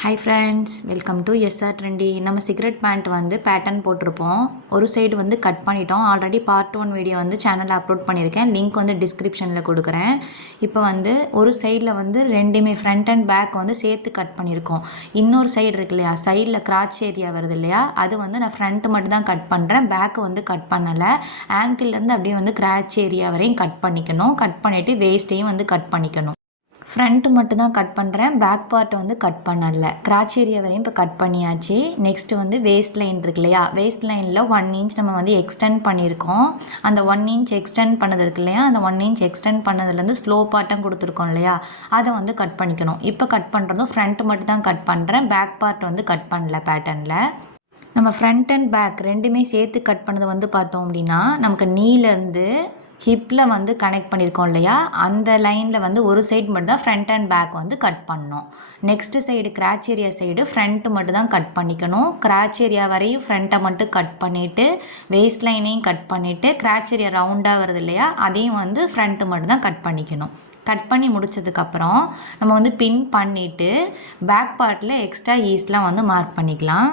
Hi friends, welcome to SR trendy. நம்ம cigarette pant வந்து pattern போட்டிருப்போம். ஒரு சைடு வந்து கட் பண்ணிட்டோம். ஆல்ரெடி பார்ட் 1 வீடியோ வந்து சேனலில் அப்லோட் பண்ணியிருக்கேன். லிங்க் வந்து டிஸ்கிரிப்ஷனில் கொடுக்குறேன். இப்போ வந்து ஒரு சைடில் வந்து ரெண்டுமே ஃப்ரண்ட் அண்ட் பேக் வந்து சேர்த்து கட் பண்ணியிருக்கோம். இன்னொரு சைடு இருக்கு இல்லையா, சைடில் கிராச் ஏரியா வருது இல்லையா, அது வந்து நான் ஃப்ரண்ட்டு மட்டும் தான் கட் பண்ணுறேன். பேக்கு வந்து கட் பண்ணலை. ஆங்கிள்லேருந்து அப்படியே வந்து கிராச் ஏரியா வரையும் கட் பண்ணிக்கணும். கட் பண்ணிவிட்டு வேஸ்ட்டையும் வந்து கட் பண்ணிக்கணும். ஃப்ரண்ட்டு மட்டும் தான் கட் பண்ணுறேன், பேக் பார்ட்டை வந்து கட் பண்ணலை. கிராச் ஏரியா வரையும் இப்போ கட் பண்ணியாச்சு. நெக்ஸ்ட்டு வந்து வேஸ்ட் லைன் இருக்கு இல்லையா, வேஸ்ட் லைனில் 1 இன்ச் நம்ம வந்து எக்ஸ்டெண்ட் பண்ணியிருக்கோம். அந்த 1 இன்ச் எக்ஸ்டெண்ட் பண்ணது இருக்கு இல்லையா, அந்த 1 இன்ச் எக்ஸ்டெண்ட் பண்ணதுலேருந்து ஸ்லோ பார்ட்டும் கொடுத்துருக்கோம் இல்லையா, அதை வந்து கட் பண்ணிக்கணும். இப்போ கட் பண்ணுறதும் ஃப்ரண்ட்டு மட்டும் தான் கட் பண்ணுறேன், பேக் பார்ட் வந்து கட் பண்ணல பேட்டர்னில். நம்ம ஃப்ரண்ட் அண்ட் பேக் ரெண்டுமே சேர்த்து கட் பண்ணது வந்து பார்த்தோம் அப்படின்னா, நமக்கு நீலேருந்து ஹிப்பில் வந்து கனெக்ட் பண்ணியிருக்கோம் இல்லையா, அந்த லைனில் வந்து ஒரு சைடு மட்டும் தான் ஃப்ரண்ட் அண்ட் பேக் வந்து கட் பண்ணணும். Next side crotch area side front மட்டும் தான் கட் பண்ணிக்கணும். கிராச் ஏரியா வரையும் ஃப்ரண்ட்டை மட்டும் கட் பண்ணிவிட்டு வேஸ்ட் லைனையும் கட் பண்ணிவிட்டு கிராச் ஏரியா ரவுண்டாக வருது இல்லையா, அதையும் வந்து ஃப்ரண்ட்டு மட்டும் தான் கட் பண்ணிக்கணும். கட் பண்ணி முடித்ததுக்கப்புறம் நம்ம வந்து பின் பண்ணிவிட்டு பேக் பார்ட்டில் எக்ஸ்ட்ரா ஈஸ்ட்லாம் வந்து மார்க் பண்ணிக்கலாம்.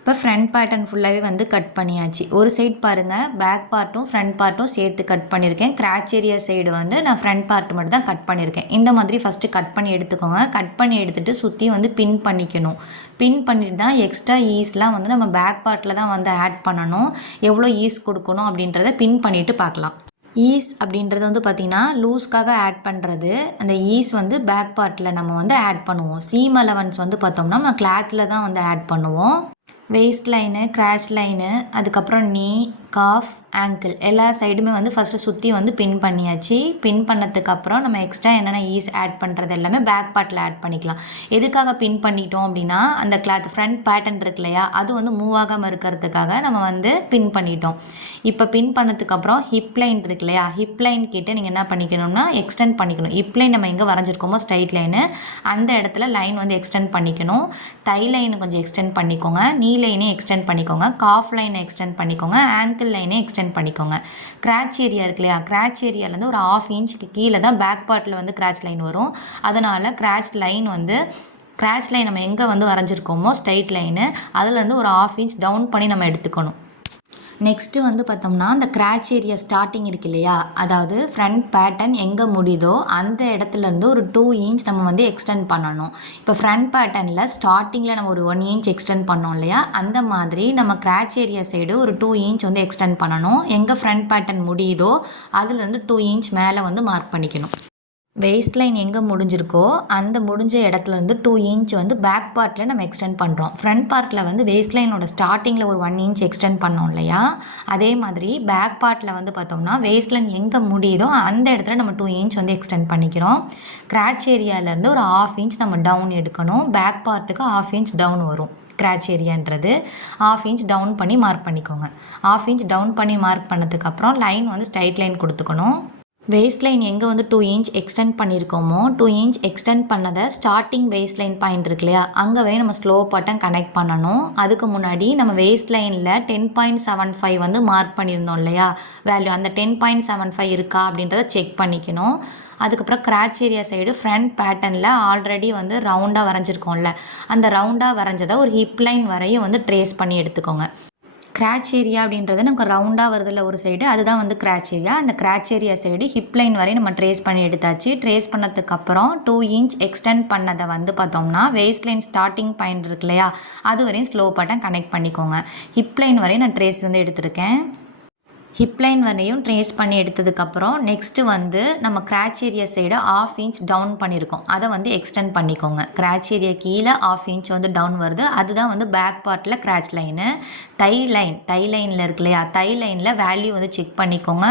இப்போ ஃப்ரண்ட் பேட்டர்ன் ஃபுல்லாகவே வந்து கட் பண்ணியாச்சு. ஒரு சைடு பாருங்கள், பேக் பார்ட்டும் ஃப்ரண்ட் பார்ட்டும் சேர்த்து கட் பண்ணியிருக்கேன். கிராச் ஏரியா சைடு வந்து நான் ஃப்ரண்ட் பார்ட் மட்டும் தான் கட் பண்ணியிருக்கேன். இந்த மாதிரி ஃபஸ்ட்டு கட் பண்ணி எடுத்துக்கோங்க. கட் பண்ணி எடுத்துகிட்டு சுற்றி வந்து பின் பண்ணிக்கணும். பின் பண்ணிட்டு தான் எக்ஸ்ட்ரா ஈஸ்லாம் வந்து நம்ம பேக் பார்ட்டில் தான் வந்து ஆட் பண்ணணும். எவ்வளோ ஈஸ் கொடுக்கணும் அப்படின்றத பின் பண்ணிவிட்டு பார்க்கலாம். ஈஸ் அப்படின்றது வந்து பார்த்திங்கன்னா லூஸ்க்காக ஆட் பண்ணுறது. அந்த ஈஸ் வந்து பேக் பார்ட்டில் நம்ம வந்து ஆட் பண்ணுவோம். சீம் அலவன்ஸ் வந்து பார்த்தோம்னா நம்ம கிளாத்தில் தான் வந்து ஆட் பண்ணுவோம். வேஸ்ட் லைனு, கிராச் லைனு, அதுக்கப்புறம் நீ, காஃப், ஆங்கிள் எல்லா சைடுமே வந்து ஃபஸ்ட்டு சுற்றி வந்து பின் பண்ணியாச்சு. பின் பண்ணதுக்கப்புறம் நம்ம எக்ஸ்ட்ரா என்னென்ன ஈஸ் ஆட் பண்ணுறது எல்லாமே பேக் பார்ட்டில் ஆட் பண்ணிக்கலாம். எதுக்காக பின் பண்ணிட்டோம் அப்படின்னா, அந்த கிளாத் ஃப்ரண்ட் பேட்டர்ன் இருக்கு இல்லையா, அது வந்து மூவ் ஆகாமல் இருக்கிறதுக்காக நம்ம வந்து பின் பண்ணிட்டோம். இப்போ பின் பண்ணதுக்கப்புறம் ஹிப் லைன் இருக்கு இல்லையா, ஹிப் லைன் கிட்டே நீங்கள் என்ன பண்ணிக்கணும்னா எக்ஸ்டெண்ட் பண்ணிக்கணும். ஹிப் லைன் நம்ம எங்கே வரைஞ்சிருக்கோமோ ஸ்ட்ரைட் லைனு, அந்த இடத்துல லைன் வந்து எக்ஸ்டெண்ட் பண்ணிக்கணும். தை லைனை கொஞ்சம் எக்ஸ்டெண்ட் பண்ணிக்கோங்க. நீ லைனை எக்ஸ்டெண்ட் பண்ணிக்கோங்க. காஃப் லைனை எக்ஸ்டெண்ட் பண்ணிக்கோங்க. ஆங்கிள் லைனை எக்ஸ்டெண்ட் பண்ணிக்கோங்க. கிராச் ஏரியா இருக்கு இல்லையா, கிராச் ஏரியாலேருந்து ஒரு 1/2 இன்ச்சுக்கு கீழே தான் பேக் பார்ட்டில் வந்து கிராச் லைன் வரும். அதனால் கிராச் லைன் நம்ம எங்கே வந்து வரைஞ்சிருக்கோமோ ஸ்ட்ரைட் லைனு, அதுலேருந்து ஒரு 1/2 இன்ச் டவுன் பண்ணி நம்ம எடுத்துக்கணும். நெக்ஸ்ட்டு வந்து பார்த்தோம்னா அந்த கிராச் ஏரியா ஸ்டார்டிங் இருக்கு இல்லையா, அதாவது ஃப்ரண்ட் பேட்டர்ன் எங்கே முடியுதோ அந்த இடத்துலேருந்து ஒரு 2 இன்ச் நம்ம வந்து எக்ஸ்டெண்ட் பண்ணணும். இப்போ ஃப்ரண்ட் பேட்டர்னில் ஸ்டார்டிங்கில் நம்ம ஒரு 1 இன்ச் எக்ஸ்டெண்ட் பண்ணோம் இல்லையா, அந்த மாதிரி நம்ம கிராச் ஏரியா சைடு ஒரு 2 இன்ச் வந்து எக்ஸ்டெண்ட் பண்ணணும். எங்கே ஃப்ரண்ட் பேட்டர்ன் முடியுதோ அதுலேருந்து 2 இன்ச் மேலே வந்து மார்க் பண்ணிக்கணும். வேஸ்ட் லைன் எங்கே முடிஞ்சிருக்கோ அந்த முடிஞ்ச இடத்துலேருந்து 2 இன்ச் வந்து பேக் பார்ட்டில் நம்ம எக்ஸ்டெண்ட் பண்ணுறோம். ஃப்ரண்ட் பார்ட்டில் வந்து வேஸ்ட் லைனோட ஸ்டார்டிங்கில் ஒரு 1 இன்ச் எக்ஸ்டெண்ட் பண்ணோம் இல்லையா, அதே மாதிரி பேக் பார்ட்டில் வந்து பார்த்தோம்னா வேஸ்ட் லைன் எங்கே முடியுதோ அந்த இடத்துல நம்ம 2 இன்ச் வந்து எக்ஸ்டெண்ட் பண்ணிக்கிறோம். கிராச் ஏரியாவிலேருந்து ஒரு 1/2 இன்ச் நம்ம டவுன் எடுக்கணும். பேக் பார்ட்டுக்கு 1/2 இன்ச் டவுன் வரும். கிராச் ஏரியான்றது 1/2 இன்ச் டவுன் பண்ணி மார்க் பண்ணிக்கோங்க. 1/2 இன்ச் டவுன் பண்ணி மார்க் பண்ணதுக்கப்புறம் லைன் வந்து ஸ்ட்ரைட் லைன் கொடுத்துக்கணும். வேஸ்ட் லைன் எங்கே வந்து 2 இன்ச் எக்ஸ்டெண்ட் பண்ணியிருக்கோமோ 2 இன்ச் எக்ஸ்டெண்ட் பண்ணதை ஸ்டார்டிங் வேஸ்ட் லைன் பாயிண்ட் இருக்கு இல்லையா, அங்கே வரையும் நம்ம ஸ்லோ பட்டன் கனெக்ட் பண்ணணும். அதுக்கு முன்னாடி நம்ம வேஸ்ட் லைனில் 10.75 வந்து மார்க் பண்ணியிருந்தோம் இல்லையா வேல்யூ, அந்த 10.75 இருக்கா அப்படின்றத செக் பண்ணிக்கணும். அதுக்கப்புறம் கிராச் ஏரியா சைடு ஃப்ரண்ட் பேட்டர்னில் ஆல்ரெடி வந்து ரவுண்டாக வரைஞ்சிருக்கோம்ல, அந்த ரவுண்டாக வரைஞ்சதை ஒரு ஹிப் லைன் வரையும் வந்து ட்ரேஸ் பண்ணி எடுத்துக்கோங்க. கிராச் ஏரியா அப்படின்றது நமக்கு ரவுண்டாக வருதில்ல ஒரு சைடு, அதுதான் வந்து கிராச் ஏரியா. அந்த கிராச் ஏரியா சைடு ஹிப் லைன் வரையும் நம்ம ட்ரேஸ் பண்ணி எடுத்தாச்சு. ட்ரேஸ் பண்ணதுக்கப்புறம் 2 இன்ச் எக்ஸ்டெண்ட் பண்ணதை வந்து பார்த்தோம்னா வேஸ்ட் லைன் ஸ்டார்டிங் பாயிண்ட் இருக்கு இல்லையா, அது வரையும் ஸ்லோ பட்டன் கனெக்ட் பண்ணிக்கோங்க. ஹிப் லைன் வரையும் நான் ட்ரேஸ் வந்து எடுத்திருக்கேன். ஹிப் லைன் வரையும் ட்ரேஸ் பண்ணி எடுத்ததுக்கப்புறம் நெக்ஸ்ட்டு வந்து நம்ம கிராச் ஏரியா சைடு 1/2 இன்ச் டவுன் பண்ணியிருக்கோம், அதை வந்து எக்ஸ்டெண்ட் பண்ணிக்கோங்க. கிராச் ஏரியா கீழே 1/2 இன்ச் வந்து டவுன் வருது, அதுதான் வந்து பேக் பார்ட்டில் கிராச் லைனு. தை லைனில் இருக்கு இல்லையா, தை லைனில் வேல்யூ வந்து செக் பண்ணிக்கோங்க.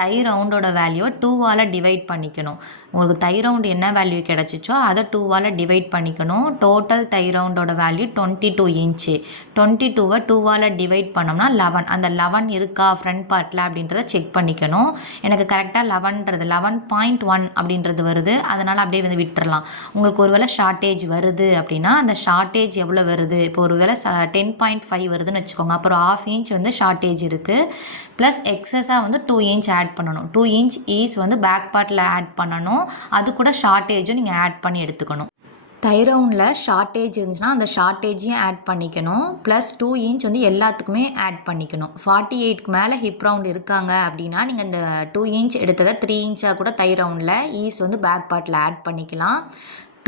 தை ரவுண்டோட வேல்யூவை 2ஆல் டிவைட் பண்ணிக்கணும். உங்களுக்கு தை ரவுண்டு என்ன வேல்யூ கிடச்சிச்சோ அதை 2ஆல் டிவைட் பண்ணிக்கணும். டோட்டல் தை ரவுண்டோட வேல்யூ 22 இன்ச்சு. 22வை 2ஆல் டிவைட் பண்ணோம்னா 11. அந்த 11 இருக்கா ஃப்ரண்ட் பார்ட் அப்படின்றத செக் பண்ணிக்கணும். எனக்கு கரெக்டாக 11.1 அப்படின்றது வருது, அதனால் அப்படியே வந்து விட்டுறலாம். உங்களுக்கு ஒருவேளை ஷார்ட்டேஜ் வருது அப்படின்னா அந்த ஷார்ட்டேஜ் எவ்வளோ வருது, இப்போ ஒருவேளை 10.5 வருதுன்னு வச்சுக்கோங்க, அப்புறம் 1/2 இன்ச் வந்து ஷார்ட்டேஜ் இருக்குது. ப்ளஸ் எக்ஸஸாக வந்து 2 இன்ச் ஆட் பண்ணணும். 2 இன்ச் ஈஸ் வந்து பேக் பார்ட்டில் ஆட் பண்ணணும். அது கூட ஷார்ட்டேஜும் நீங்கள் ஆட் பண்ணி எடுத்துக்கணும். டை ரவுண்டில் ஷார்ட்டேஜ் இருந்துச்சுன்னா அந்த ஷார்ட்டேஜையும் ஆட் பண்ணிக்கணும். ப்ளஸ் 2 இன்ச் வந்து எல்லாத்துக்குமே ஆட் பண்ணிக்கணும். 48க்கு மேலே ஹிப் ரவுண்ட் இருக்காங்க அப்படின்னா நீங்கள் இந்த 2 இன்ச் எடுத்ததை 3 இன்ச்சாக கூட டை ரவுண்டில் ஈஸ் வந்து பேக் பார்ட்டில் ஆட் பண்ணிக்கலாம்.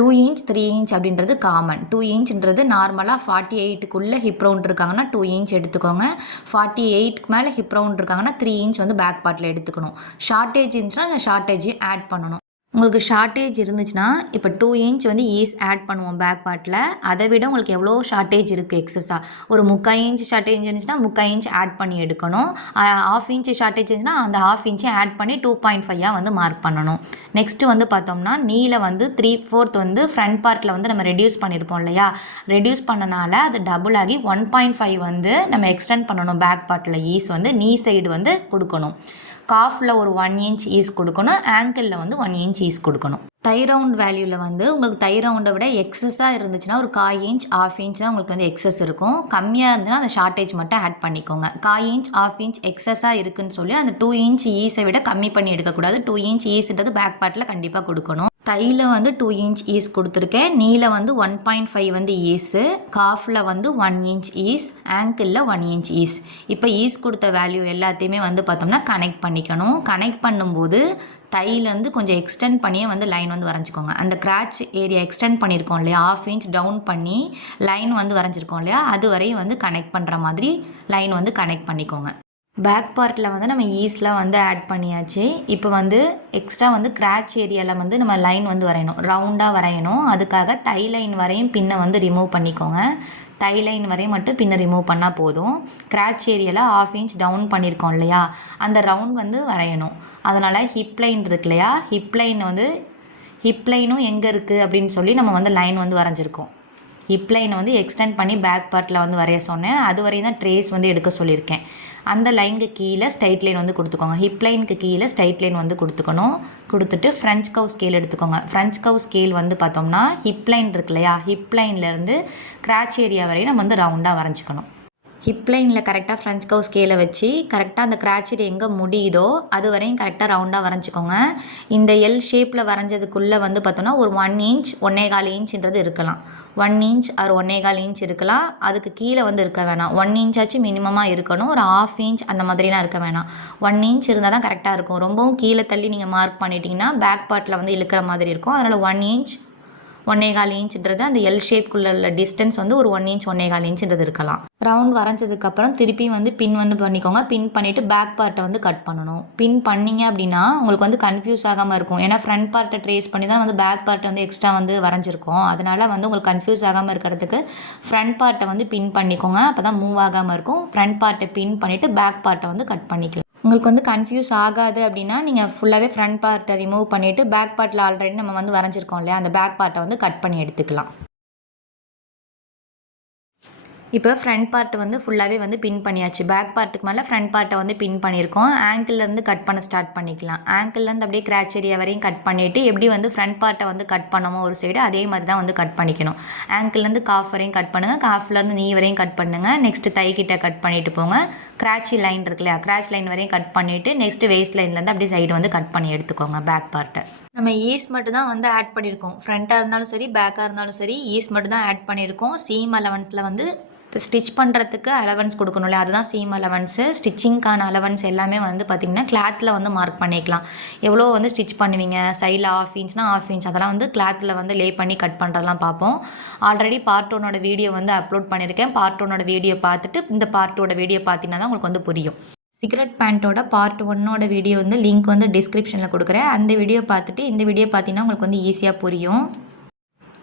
2 இன்ச் 3 இன்ச் அப்படின்றது காமன். 2 இன்ச்ன்றது நார்மலாக 48க்குள்ளே ஹிப் ரவுண்ட் இருக்காங்கன்னா 2 இன்ச் எடுத்துக்கோங்க. 48க்கு மேலே ஹிப் ரவுண்ட் இருக்காங்கன்னா 3 இன்ச் வந்து பேக் பார்ட்டில் எடுத்துக்கணும். ஷார்ட்டேஜ் இருந்துச்சுன்னா அந்த ஷார்ட்டேஜையும் ஆட் பண்ணணும். உங்களுக்கு ஷார்ட்டேஜ் இருந்துச்சுன்னா இப்போ 2 இன்ச் வந்து ஈஸ் ஆட் பண்ணுவோம் பேக் பார்ட்டில். அதை விட உங்களுக்கு எவ்வளோ ஷார்ட்டேஜ் இருக்குது எக்ஸஸாக, ஒரு 3/4 இன்ச் ஷார்ட்டேஜ் இருந்துச்சுன்னா 3/4 இன்ச் ஆட் பண்ணி எடுக்கணும். 1/2 இன்ச் ஷார்ட்டேஜ் இருந்துச்சுன்னா அந்த 1/2 இன்ச்சை ஆட் பண்ணி 2.5 வந்து மார்க் பண்ணணும். நெக்ஸ்ட்டு வந்து பார்த்தோம்னா நீல வந்து 3/4 வந்து ஃப்ரண்ட் பார்ட்டில் வந்து நம்ம ரெடியூஸ் பண்ணியிருப்போம் இல்லையா, ரெடியூஸ் பண்ணனால அது டபுள் ஆகி 1.5 வந்து நம்ம எக்ஸ்டெண்ட் பண்ணணும். பேக் பார்ட்டில் ஈஸ் வந்து நீ சைடு வந்து கொடுக்கணும். காஃபில் ஒரு 1 இன்ச் ஈஸ் கொடுக்கணும். ஆங்கிளில் வந்து 1 இன்ச் ஈஸ் கொடுக்கணும். டை ரவுண்ட் வேல்யூவில் வந்து உங்களுக்கு டை ரவுண்டை விட எக்ஸஸாக இருந்துச்சுன்னா ஒரு 1/4 இன்ச் 1/2 இன்ச் தான் உங்களுக்கு வந்து எக்ஸஸ் இருக்கும். கம்மியாக இருந்துச்சுன்னா அந்த ஷார்ட்டேஜ் மட்டும் ஆட் பண்ணிக்கோங்க. 1/4 இன்ச் 1/2 இன்ச் எக்ஸஸாக இருக்குன்னு சொல்லி அந்த 2 இன்ச் ஈஸை விட கம்மி பண்ணி எடுக்கக்கூடாது. 2 இன்ச் ஈஸ்ன்றது பேக் பார்ட்டில் கண்டிப்பாக கொடுக்கணும். டையில் வந்து 2 இன்ச் ஈஸ் கொடுத்துருக்கேன். நீல வந்து 1.5 வந்து ஈஸு, காஃபில் வந்து 1 இன்ச் ஈஸ், ஆங்கிளில் 1 இன்ச் ஈஸ். இப்போ ஈஸ் கொடுத்த வேல்யூ எல்லாத்தையுமே வந்து பார்த்தோம்னா கனெக்ட் பண்ணிக்கணும். கனெக்ட் பண்ணும்போது டையிலேருந்து கொஞ்சம் எக்ஸ்டெண்ட் பண்ணியே வந்து லைன் வந்து வரைஞ்சிக்கோங்க. அந்த கிராச் ஏரியா எக்ஸ்டெண்ட் பண்ணியிருக்கோம் இல்லையா, 1/2 இன்ச் டவுன் பண்ணி லைன் வந்து வரைஞ்சிருக்கோம் இல்லையா, அது வரையும் வந்து கனெக்ட் பண்ணுற மாதிரி லைன் வந்து கனெக்ட் பண்ணிக்கோங்க. பேக் பார்ட்டில் வந்து நம்ம ஈஸ்லாம் வந்து ஆட் பண்ணியாச்சு. இப்போ வந்து எக்ஸ்ட்ரா வந்து கிராச் ஏரியாவில் வந்து நம்ம லைன் வந்து வரையணும், ரவுண்டாக வரையணும். அதுக்காக டை லைன் வரையும் பின்னை வந்து ரிமூவ் பண்ணிக்கோங்க. டை லைன் வரையும் மட்டும் பின்னை ரிமூவ் பண்ணால் போதும். கிராச் ஏரியாவில் 1/2 இன்ச் டவுன் பண்ணியிருக்கோம் இல்லையா, அந்த ரவுண்ட் வந்து வரையணும். அதனால் ஹிப் லைன் இருக்கு இல்லையா, ஹிப் லைனும் எங்கே இருக்குது அப்படின்னு சொல்லி நம்ம வந்து லைன் வந்து வரைஞ்சிருக்கோம். ஹிப் லைனை வந்து எக்ஸ்டெண்ட் பண்ணி பேக் பார்ட்டில் வந்து வரைய சொன்னேன். அது வரையும் தான் ட்ரேஸ் வந்து எடுக்க சொல்லியிருக்கேன். அந்த லைனுக்கு கீழே ஸ்ட்ரைட் லைன் வந்து கொடுத்துக்கோங்க. ஹிப் லைனுக்கு கீழே ஸ்ட்ரைட் லைன் வந்து கொடுத்துட்டு ஃப்ரெஞ்ச் கவ் ஸ்கேல் எடுத்துக்கோங்க. ஃப்ரெஞ்ச் கவ் ஸ்கேல் வந்து பார்த்தோம்னா ஹிப் லைன் இருக்கு இல்லையா, ஹிப் லைன்லேருந்து கிராச் ஏரியா வரையும் நம்ம வந்து ரவுண்டாக வரைஞ்சிக்கணும். ஹிப் லைனில் கரெக்டாக ஃப்ரெஞ்ச் கவ் ஸ்கேலை வச்சு கரெக்டாக அந்த கிராச்சரி எங்கே முடியுதோ அது வரையும் கரெக்டாக ரவுண்டாக வரைஞ்சிக்கோங்க. இந்த எல் ஷேப்பில் வரைஞ்சதுக்குள்ளே வந்து பார்த்தோன்னா ஒரு 1 இன்ச் 1.25 இன்ச்ன்றது இருக்கலாம். 1 இன்ச் ஒரு 1.25 இன்ச் இருக்கலாம். அதுக்கு கீழே வந்து இருக்க வேணாம். 1 இன்ச்சாச்சும் மினிமமாக இருக்கணும். ஒரு 1/2 இன்ச் அந்த மாதிரிலாம் இருக்க வேணாம். 1 இன்ச் இருந்தால் தான் கரெக்டாக இருக்கும். ரொம்பவும் கீழே தள்ளி நீங்கள் மார்க் பண்ணிட்டீங்கன்னா பேக் பார்ட்டில் வந்து இழுக்கிற மாதிரி இருக்கும். அதனால் 1 இன்ச் 1.25 இன்ச்ன்றது அந்த எல் ஷேப்குள்ளே உள்ள டிஸ்டன்ஸ் வந்து ஒரு 1 இன்ச் 1.25 இன்ச்ன்றது இருக்கலாம். ரவுண்ட் வரைஞ்சதுக்கப்புறம் திருப்பி வந்து பின் வந்து பண்ணிக்கோங்க. பின் பண்ணிவிட்டு பேக் பார்ட்டை வந்து கட் பண்ணணும். பின் பண்ணிங்க அப்படின்னா உங்களுக்கு வந்து கன்ஃபியூஸ் ஆகாமல் இருக்கும். ஏன்னா ஃப்ரண்ட் பார்ட்டை ட்ரேஸ் பண்ணி தான் வந்து பேக் பார்ட்டை வந்து எக்ஸ்ட்ரா வந்து வரைஞ்சிருக்கோம். அதனால் வந்து உங்களுக்கு கன்ஃபியூஸ் ஆகாமல் இருக்கிறதுக்கு ஃப்ரண்ட் பார்ட்டை வந்து பின் பண்ணிக்கோங்க. அப்போ தான் மூவ் ஆகாமல் இருக்கும். ஃப்ரண்ட் பார்ட்டை பின் பண்ணிவிட்டு பேக் பார்ட்டை வந்து கட் பண்ணிக்கலாம். உங்களுக்கு வந்து கன்ஃபியூஸ் ஆகாது அப்படின்னா நீங்கள் ஃபுல்லாகவே ஃப்ரண்ட் பார்ட்டை ரிமூவ் பண்ணிவிட்டு பேக் பார்ட்டில் ஆல்ரெடி நம்ம வந்து வரைஞ்சிருக்கோம் இல்லையா, அந்த பேக் பார்ட்டை வந்து கட் பண்ணி எடுத்துக்கலாம். இப்போ ஃப்ரண்ட் பார்ட் வந்து ஃபுல்லாகவே வந்து பின் பண்ணியாச்சு. பேக் பார்ட்டுக்கு மேலே ஃப்ரண்ட் பார்ட்டை வந்து பின் பண்ணியிருக்கோம். ஆங்கிள்லேருந்து கட் பண்ண ஸ்டார்ட் பண்ணிக்கலாம். ஆங்கிள்லேருந்து அப்படியே கிராச் ஏரியா வரையும் கட் பண்ணிவிட்டு எப்படி வந்து ஃப்ரண்ட் பார்ட்டை வந்து கட் பண்ணமோ ஒரு சைடு அதே மாதிரி தான் வந்து கட் பண்ணிக்கணும். ஆங்கிள்லேருந்து காஃப் வரையும் கட் பண்ணுங்கள், காஃப்லேருந்து நீ வரையும் கட் பண்ணுங்கள். நெக்ஸ்ட்டு தைக்கிட்ட கட் பண்ணிவிட்டு போங்க. கிராச்சி லைன் இருக்கு இல்லையா, கிராச் லைன் வரையும் கட் பண்ணிவிட்டு நெக்ஸ்ட்டு வேஸ்ட் லைன்லேருந்து அப்படியே சைடு வந்து கட் பண்ணி எடுத்துக்கோங்க பேக் பார்ட்டை. நம்ம ஈஸ் மட்டும் தான் வந்து ஆட் பண்ணியிருக்கோம். ஃப்ரண்ட்டாக இருந்தாலும் சரி பேக்காக இருந்தாலும் சரி ஈஸ் மட்டும் தான் ஆட் பண்ணியிருக்கோம். சீம் அலவன்ஸில் வந்து ஸ்டிச் பண்ணுறதுக்கு அலவன்ஸ் கொடுக்கணும் இல்லையா, அதுதான் சீம் அலவன்ஸு. ஸ்டிச்சிங்க்கான அலவன்ஸ் எல்லாமே வந்து பார்த்திங்கன்னா கிளாத்தில் வந்து மார்க் பண்ணிக்கலாம். எவ்வளோ வந்து ஸ்டிச் பண்ணுவீங்க, சைடில் 1/2 இன்ச்னா 1/2 இன்ச் அதெல்லாம் வந்து கிளாத்தில் வந்து லே பண்ணி கட் பண்ணுறதெல்லாம் பார்ப்போம். ஆல்ரெடி பார்ட் 1 வீடியோ வந்து அப்லோட் பண்ணியிருக்கேன். பார்ட் 1 வீடியோ பார்த்துட்டு இந்த பார்ட் 2 வீடியோ பார்த்தீங்கன்னா தான் உங்களுக்கு வந்து புரியும். சிகரெட் பேண்ட்டோட பார்ட் 1 வீடியோ வந்து லிங்க் வந்து டிஸ்கிரிப்ஷனில் கொடுக்குறேன். அந்த வீடியோ பார்த்துட்டு இந்த வீடியோ பார்த்தீங்கன்னா உங்களுக்கு வந்து ஈஸியாக புரியும்.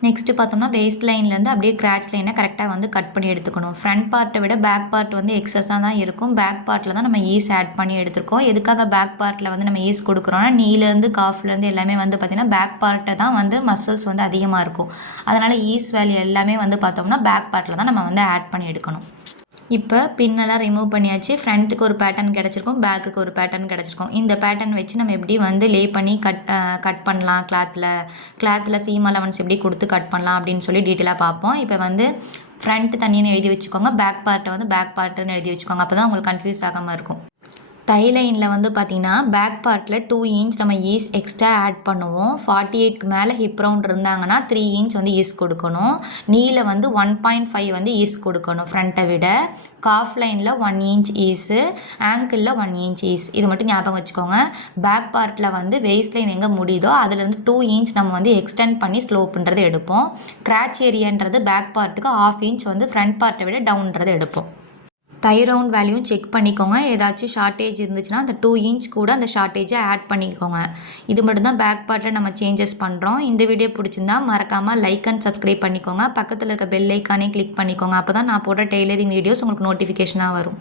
நெக்ஸ்ட்டு பார்த்தோம்னா வேஸ்ட் லைன்லேருந்து அப்படியே கிராச் லைனை கரெக்டாக வந்து கட் பண்ணி எடுத்துக்கணும். ஃப்ரண்ட் பார்ட்டை விட பேக் பார்ட் வந்து எக்ஸஸாக தான் இருக்கும். பேக் பார்ட்டில் தான் நம்ம ஈஸ் ஆட் பண்ணி எடுத்துருக்கோம். எதுக்காக பேக் பார்ட்டில் வந்து நம்ம ஈஸ் கொடுக்குறோன்னா நீலேருந்து காஃப்லேருந்து எல்லாமே வந்து பார்த்திங்கன்னா பேக் பார்ட்டை தான் வந்து மசில்ஸ் வந்து அதிகமாக இருக்கும். அதனால் ஈஸ் வேல்யூ எல்லாமே வந்து பார்த்தோம்னா பேக் பார்ட்டில் தான் நம்ம வந்து ஆட் பண்ணி எடுக்கணும். இப்போ பின்னெல்லாம் ரிமூவ் பண்ணியாச்சு. ஃப்ரண்ட்டுக்கு ஒரு பேட்டர்ன் கிடச்சிருக்கும், பேக்குக்கு ஒரு பேட்டர்ன் கிடச்சிருக்கும். இந்த பேட்டர்ன் வச்சு நம்ம எப்படி வந்து லே பண்ணி கட் பண்ணலாம், கிளாத்தில் சீம் அலவன்ஸ் எப்படி கொடுத்து கட் பண்ணலாம் அப்படின்னு சொல்லி டீட்டெயிலாக பார்ப்போம். இப்போ வந்து ஃப்ரண்ட் தனின்னு எழுதி வச்சுக்கோங்க, பேக் பார்ட்டை வந்து பேக் பார்ட்டுன்னு எழுதி வச்சுக்கோங்க. அப்போ தான் உங்களுக்கு கன்ஃபியூஸ் ஆகாமல் இருக்கும். டை லைனில் வந்து பார்த்திங்கன்னா பேக் பார்ட்டில் 2 இன்ச் நம்ம ஈஸ் எக்ஸ்ட்ரா ஆட் பண்ணுவோம். 48க்கு மேலே ஹிப் ரவுண்ட் இருந்தாங்கன்னா 3 இன்ச் வந்து ஈஸ் கொடுக்கணும். நீல வந்து 1.5 வந்து ஈஸ் கொடுக்கணும் ஃப்ரண்ட்டை விட. காஃப் லைனில் 1 இன்ச் ஈஸு, ஆங்கிளில் 1 இன்ச் ஈஸ். இது மட்டும் ஞாபகம் வச்சுக்கோங்க. பேக் பார்ட்டில் வந்து வெயிஸ்ட் லைன் எங்கே முடியுதோ அதுலேருந்து 2 இன்ச் நம்ம வந்து எக்ஸ்டெண்ட் பண்ணி ஸ்லோப்புன்றது எடுப்போம். கிராச் ஏரியான்றது பேக் பார்ட்டுக்கு 1/2 இன்ச் வந்து ஃப்ரண்ட் பார்ட்டை விட டவுன்றது எடுப்போம். டை ரவுண்ட் வேல்யூவும் செக் பண்ணிக்கோங்க. ஏதாச்சும் ஷார்ட்டேஜ் இருந்துச்சுன்னா அந்த 2 இன்ச் கூட அந்த ஷார்ட்டேஜை ஆட் பண்ணிக்கோங்க. இது மட்டும்தான் பேக் பார்ட்டில் நம்ம சேஞ்சஸ் பண்ணுறோம். இந்த வீடியோ பிடிச்சிருந்தா மறக்காமல் லைக் அண்ட் சப்ஸ்கிரைப் பண்ணிக்கோங்க. பக்கத்தில் இருக்க பெல் ஐக்கானே கிளிக் பண்ணிக்கோங்க. அப்போ தான் நான் போடுற டெய்லரிங் வீடியோஸ் உங்களுக்கு நோட்டிஃபிகேஷனாக வரும்.